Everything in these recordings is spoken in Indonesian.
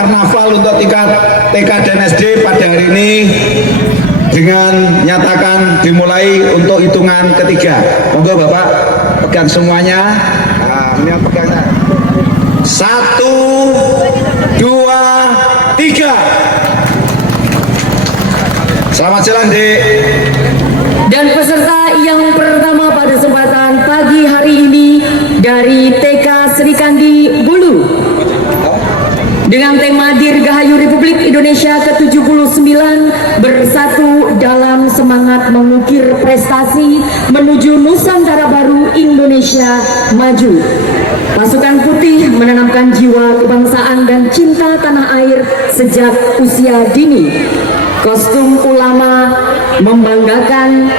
karnaval untuk tingkat TK dan SD pada hari ini dengan nyatakan dimulai untuk hitungan ketiga. Monggo Bapak pegang semuanya. Nah, ini pegangnya. 1, 2, 3. Selamat jalan, Dek. Dan peserta yang pertama pada kesempatan pagi hari ini dari TK Sri Kandi Bulu dengan tema Dirgahayu Republik Indonesia ke-79 bersatu dalam semangat mengukir prestasi menuju Nusantara Baru Indonesia Maju. Pasukan Putih menanamkan jiwa kebangsaan dan cinta tanah air sejak usia dini. Kostum ulama membanggakan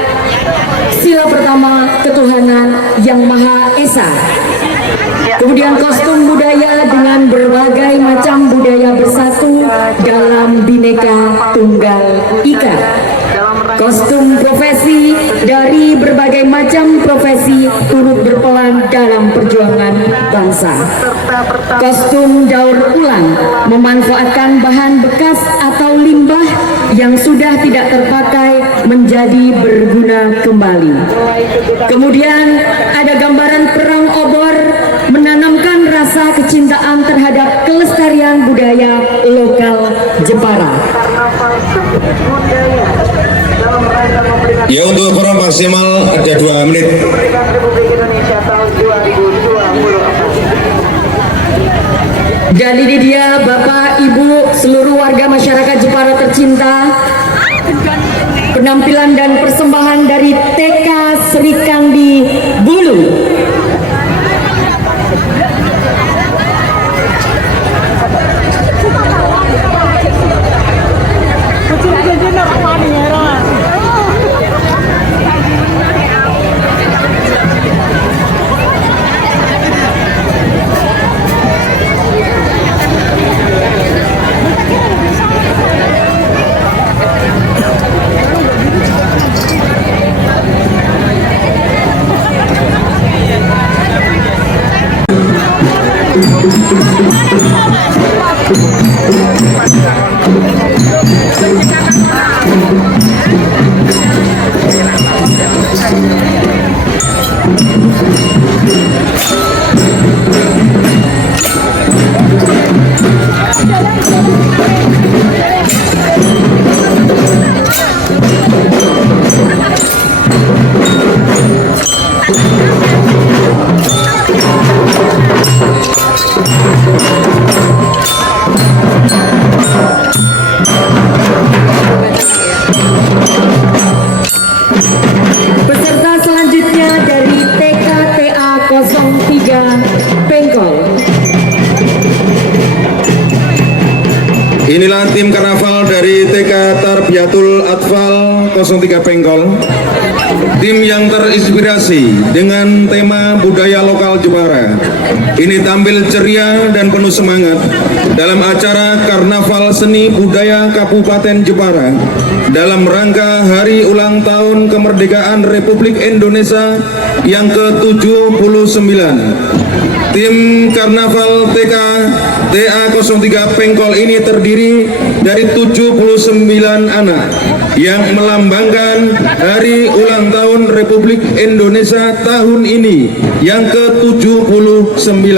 sila pertama ketuhanan yang Maha Esa. Kemudian kostum budaya dengan berbagai macam budaya bersatu dalam Bhinneka Tunggal Ika. Kostum profesi dari berbagai macam profesi turut berperan dalam perjuangan bangsa. Kostum daur ulang memanfaatkan bahan bekas atau limbah yang sudah tidak terpakai menjadi berguna kembali. Kemudian ada gambaran perang obor menanamkan rasa kecintaan terhadap kelestarian budaya lokal Jepara. Ya, untuk ukuran maksimal ada 2 menit. Dan ini dia Bapak, Ibu, seluruh warga masyarakat Jepara tercinta, penampilan dan persembahan dari TK Sri Kandi Bulu. Peserta selanjutnya dari TKTA 03 Pengkol. Inilah tim karnaval dari TK Tarbiyatul Atfal 03 Pengkol. Tim yang terinspirasi dengan tema budaya lokal Jepara. Ini tampil ceria dan penuh semangat dalam acara Karnaval Seni Budaya Kabupaten Jepara dalam rangka Hari Ulang Tahun Kemerdekaan Republik Indonesia yang ke-79. Tim Karnaval TK TA 03 Pengkol ini terdiri dari 79 anak yang melambangkan Hari Ulang Tahun Republik Indonesia tahun ini yang ke-79.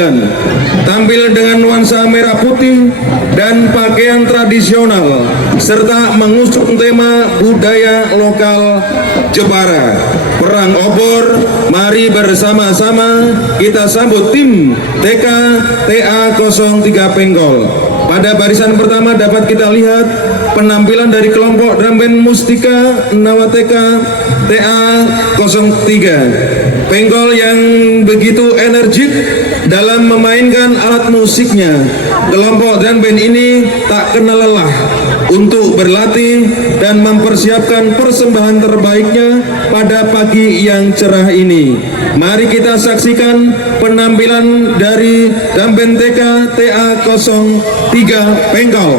Tampil dengan nuansa merah putih dan pakaian tradisional serta mengusung tema budaya lokal Jepara. Perang obor, mari bersama-sama kita sambut tim TK TA 03 Pengkol. Pada barisan pertama dapat kita lihat penampilan dari kelompok drum band Mustika Nawateka TA 03 Pengkol yang begitu energik dalam memainkan alat musiknya. Kelompok drum band ini tak kenal lelah untuk berlatih dan mempersiapkan persembahan terbaiknya pada pagi yang cerah ini. Mari kita saksikan penampilan dari drum band TK TA 03 Pengkol.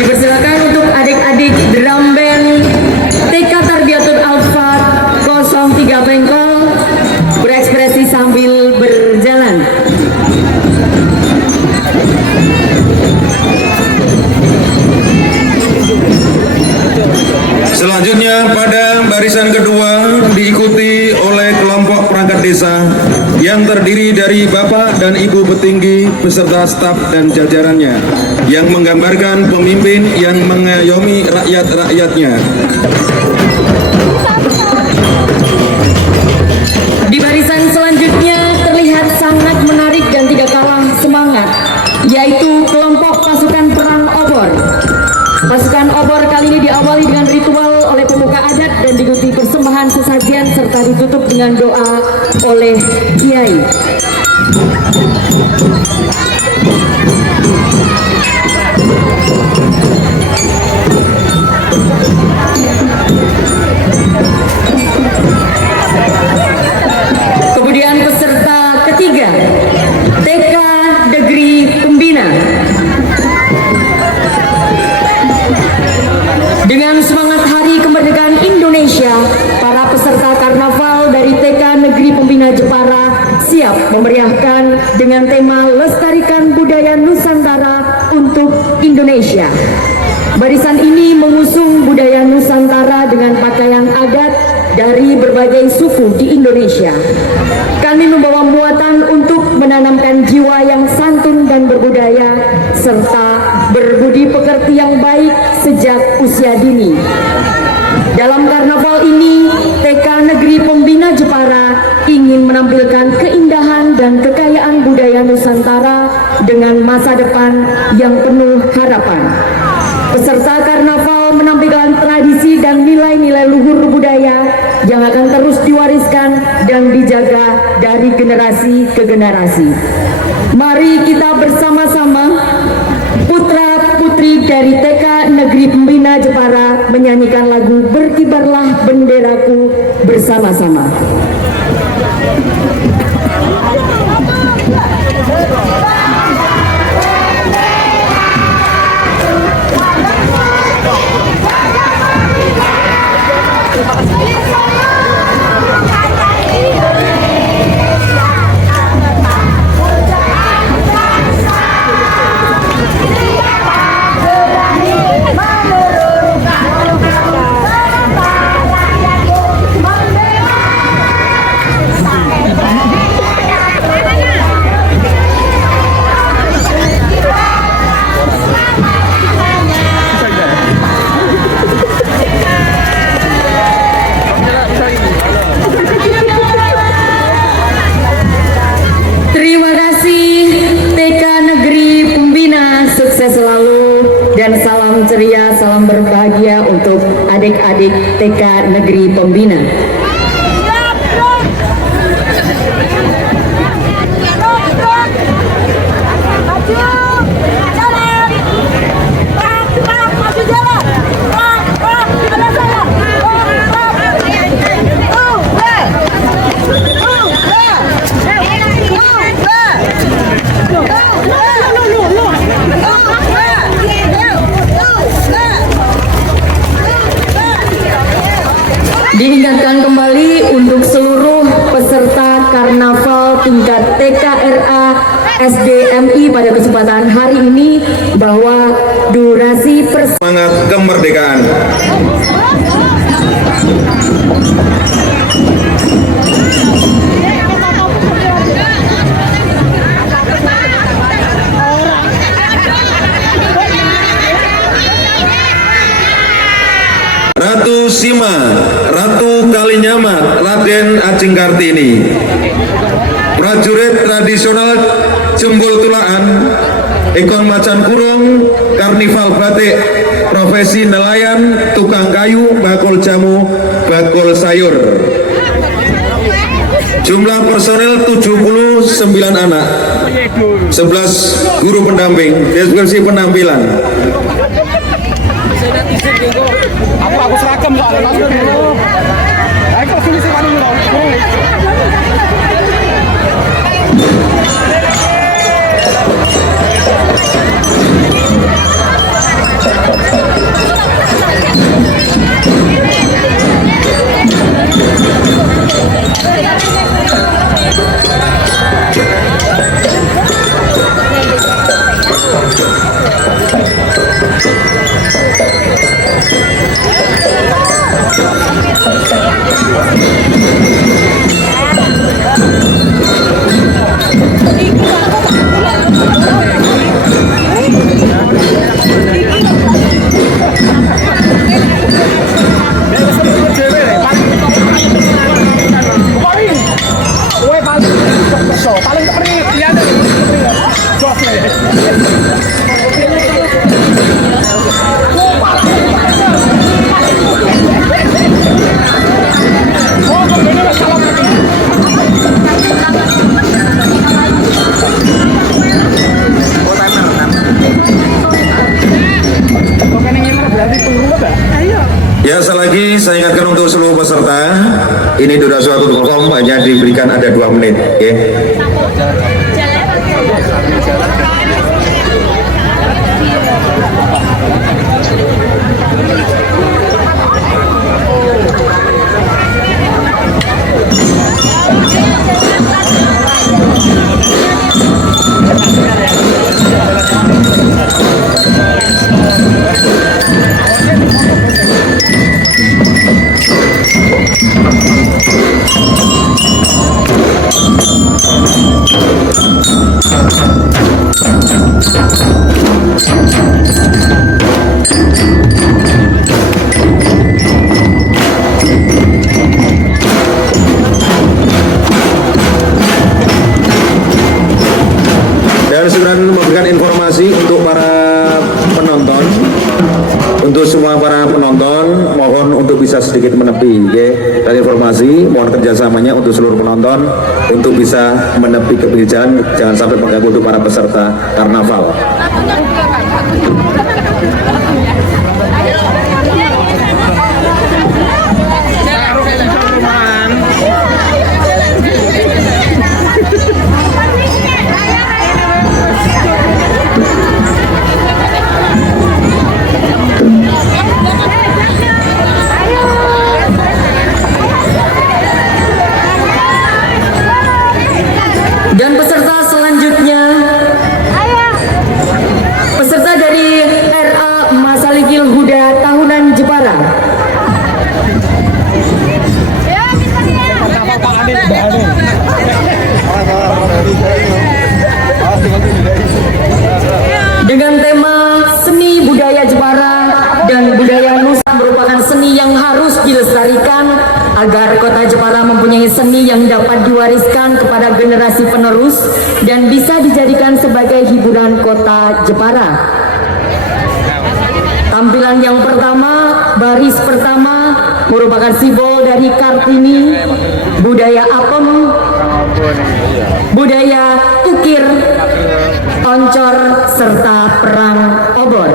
Dipersilakan untuk adik-adik drum band TK Tarbiyatul Atfal 03 Bengkol berekspresi sambil berjalan. Selanjutnya pada barisan kedua diikuti oleh kelompok perangkat desa yang terdiri dari Bapak dan Ibu petinggi beserta staf dan jajarannya yang menggambarkan pemimpin yang mengayomi rakyat-rakyatnya. Di barisan selanjutnya terlihat sangat menarik dan tidak kalah semangat, yaitu kelompok pasukan perang obor. Pasukan obor kali ini diawali dengan ritual oleh pemuka adat dan diikuti persembahan sesajian serta ditutup dengan doa oleh kiai. Kemudian peserta ketiga, TK Negeri Pembina. Dengan semangat Hari Kemerdekaan Indonesia, para peserta karnaval dari TK Negeri Pembina Jepara siap memeriahkan dengan tema Lestarikan Budaya Nusantara untuk Indonesia. Barisan ini mengusung budaya Nusantara dengan pakaian adat dari berbagai suku di Indonesia. Kami membawa muatan untuk menanamkan jiwa yang santun dan berbudaya serta berbudi pekerti yang baik sejak usia dini. Dalam karnaval ini, TK Negeri Pembina Jepara ingin menampilkan keindahan dan kekayaan budaya Nusantara dengan masa depan yang penuh harapan. Peserta karnaval menampilkan tradisi dan nilai-nilai luhur budaya yang akan terus diwariskan dan dijaga dari generasi ke generasi. Mari kita bersama-sama putra-putri dari TK Negeri Pembina Jepara menyanyikan lagu Berkibarlah Benderaku bersama-sama. Terima kasih TK Negeri Pembina, sukses selalu dan salam ceria, salam berbahagia untuk adik-adik TK Negeri Pembina. Diingatkan kembali untuk seluruh peserta karnaval tingkat TKRA SDMI pada kesempatan hari ini bahwa durasi Semangat kemerdekaan. Ratu Sima, Ratu Kalinyamat, Raden Ajeng Kartini, prajurit tradisional Jembul Tulaan, Ikon Macan Kurung, Karnival Batik, profesi nelayan, tukang kayu, bakul jamu, bakul sayur. Jumlah personel 79 anak, 11 guru pendamping, deskripsi penampilan. Aku seragam soalnya. Aku tulis paling kepri, ya ada. Jos Ya, selagi saya ingatkan untuk seluruh peserta, ini durasi waktu perform hanya diberikan ada 2 menit, ya. Dan segera memberikan informasi untuk para penonton, untuk semua para penonton mohon untuk bisa sedikit menepi, ya. Dan informasi mohon kerjasamanya untuk seluruh penonton untuk bisa menepi ke pinggir jalan, jangan sampai mengganggu untuk para peserta karnaval. Dan peserta selanjutnya, peserta dari RA Masalikil Huda Tahunan Jepara. Dengan tema seni budaya Jepara dan budaya Nusa merupakan seni yang harus dilestarikan agar kota Jepara mempunyai seni yang dapat diwariskan kepada generasi penerus dan bisa dijadikan sebagai hiburan kota Jepara. Tampilan yang pertama, baris pertama merupakan simbol dari Kartini, budaya apem, budaya ukir, oncor, serta perang obor.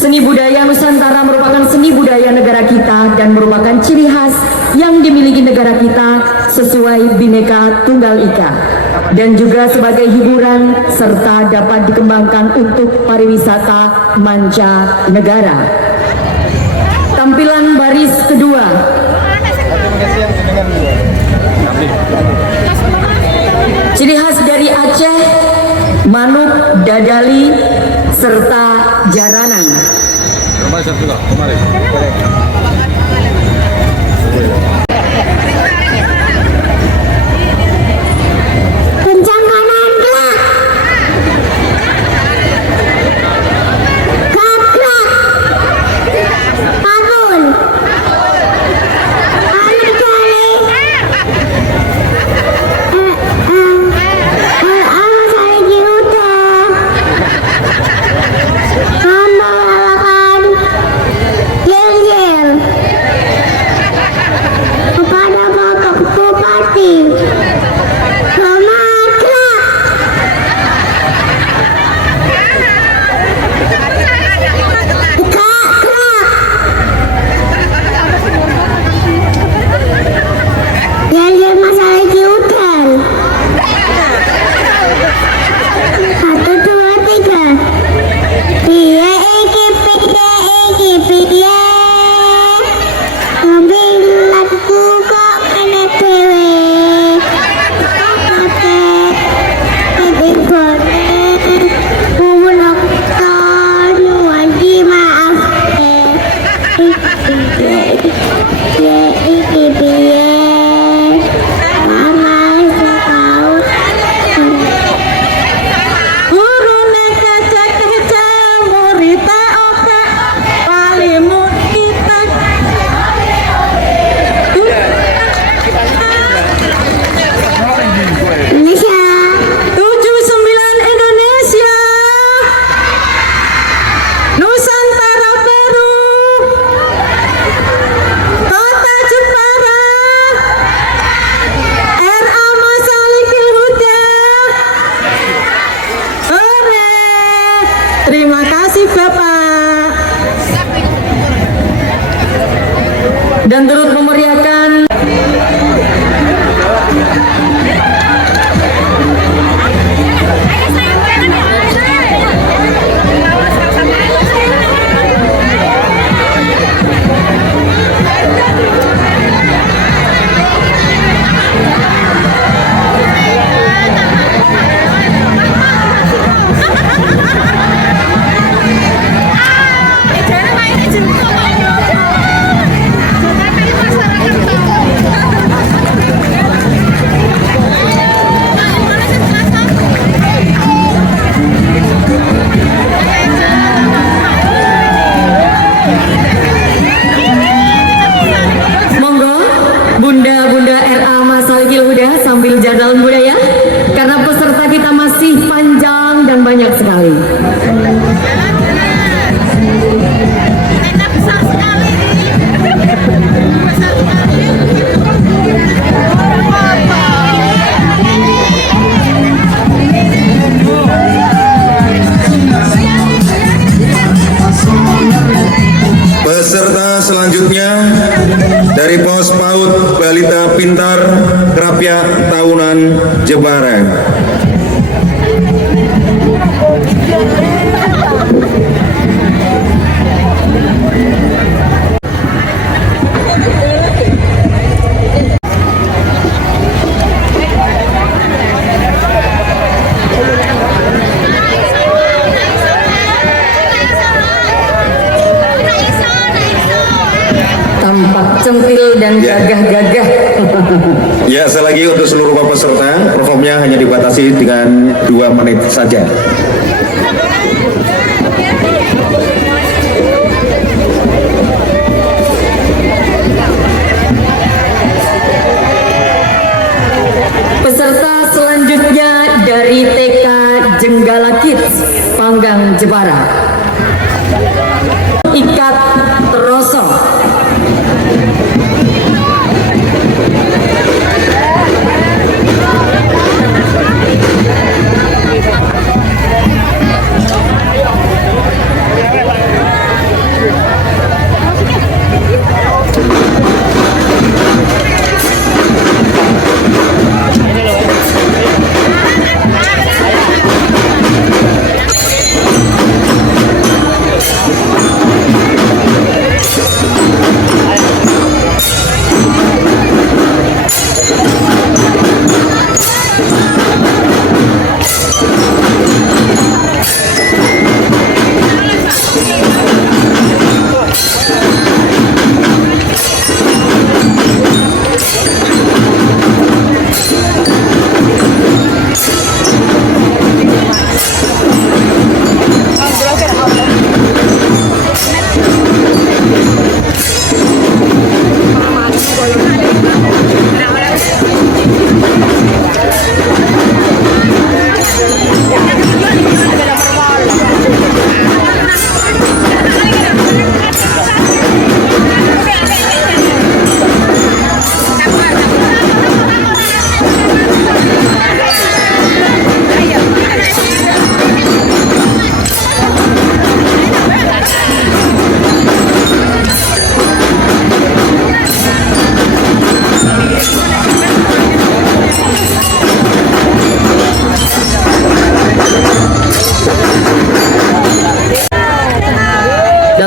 Seni budaya Nusantara merupakan seni budaya negara kita dan merupakan ciri khas yang dimiliki negara kita sesuai Bhinneka Tunggal Ika dan juga sebagai hiburan serta dapat dikembangkan untuk pariwisata mancanegara. Tampilan baris kedua. Ciri khas dari Aceh, manuk, dadali, serta jaranan. Kencang kanan gerak. Gerak. Bangun. Anu kali. Anu saya jiuta. Anu lawakan. Yel-yel. Terima kasih Bapak. Dan turut memeriahkan Bunda-bunda RA Masalikil Huda sambil jalan budaya karena peserta kita masih panjang dan banyak sekali. Peserta selanjutnya dari Pos PAUD Balita Pintar Krapyak Tahunan Jepara. Tampak centil dan gagah-gagah. Ya, selagi untuk seluruh peserta, performnya hanya dibatasi dengan 2 menit saja. Peserta selanjutnya dari TK Jenggala Kids, Panggang Jepara. Ikat Teroso.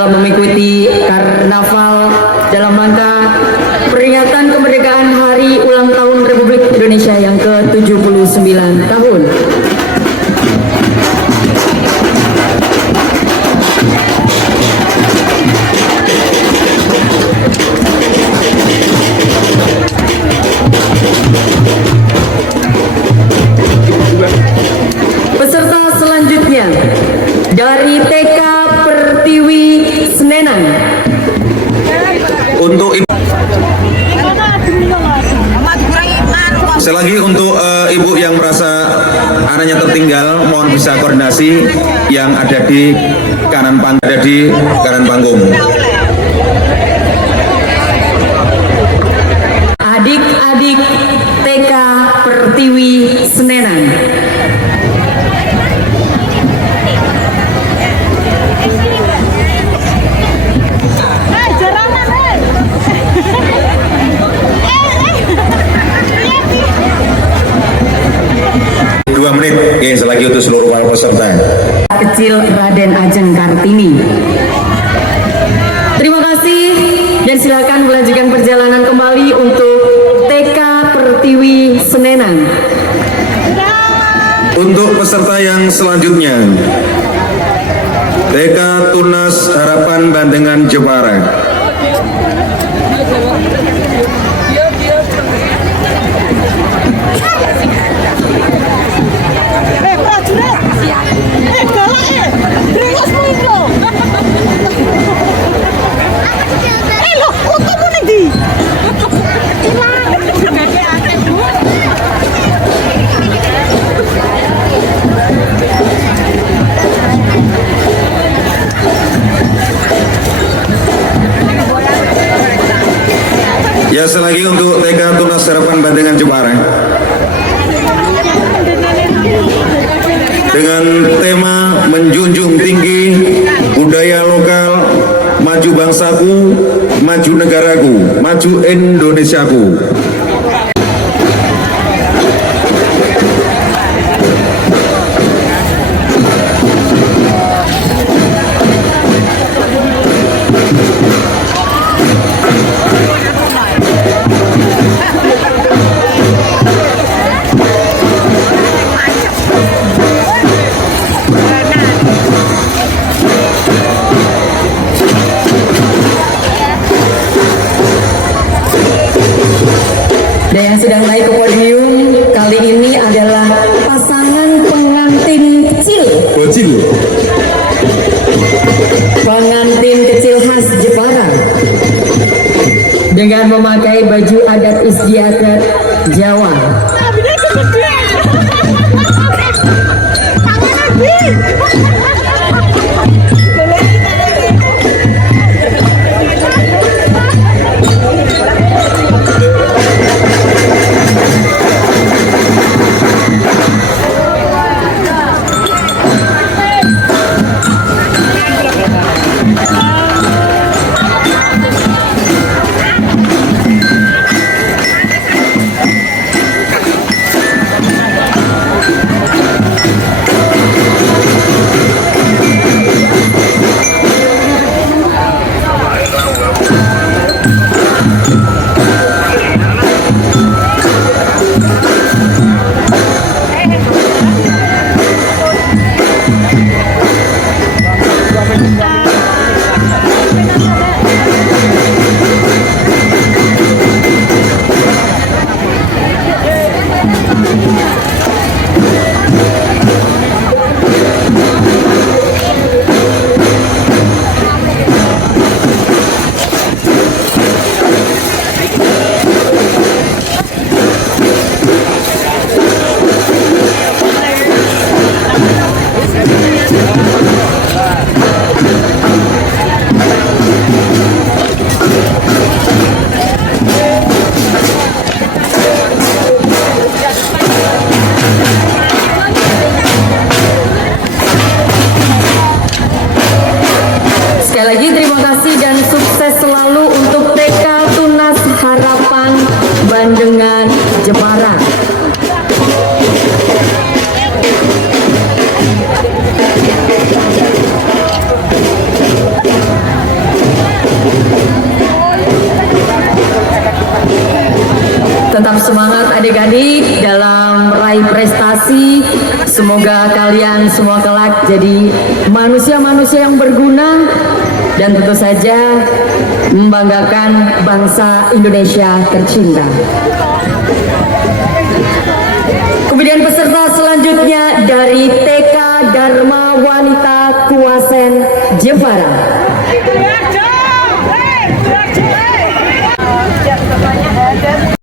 Mengikuti karnaval dalam rangka peringatan kemerdekaan Hari Ulang Tahun Republik Indonesia yang ke-79 tahun. Peserta selanjutnya dari TK Pertiwi Senenan. Untuk selagi untuk ibu yang merasa anaknya tertinggal, mohon bisa koordinasi yang ada di kanan panggung. Adik-adik TK Pertiwi Senenan. Raden Ajeng Kartini. Terima kasih dan silakan melanjutkan perjalanan kembali untuk TK Pertiwi Senenan. Untuk peserta yang selanjutnya, TK Tunas Harapan Bandengan Jepara. Ya, selagi untuk TK Tunas Harapan Bandengan Jepara dengan tema menjunjung tinggi budaya lokal, maju bangsaku, maju negaraku, maju Indonesiaku. Dan yang sedang naik ke podium kali ini adalah pasangan pengantin kecil. Pengantin kecil khas Jepara dengan memakai baju adat istiadat Jawa. Sekali lagi terima kasih dan sukses selalu untuk TK Tunas Harapan Bandengan Jepara. Tetap semangat adik-adik dalam meraih prestasi. Semoga kalian semua kelak jadi manusia-manusia yang berguna dan tentu saja membanggakan bangsa Indonesia tercinta. Kemudian peserta selanjutnya dari TK Dharma Wanita Kuasen Jepara.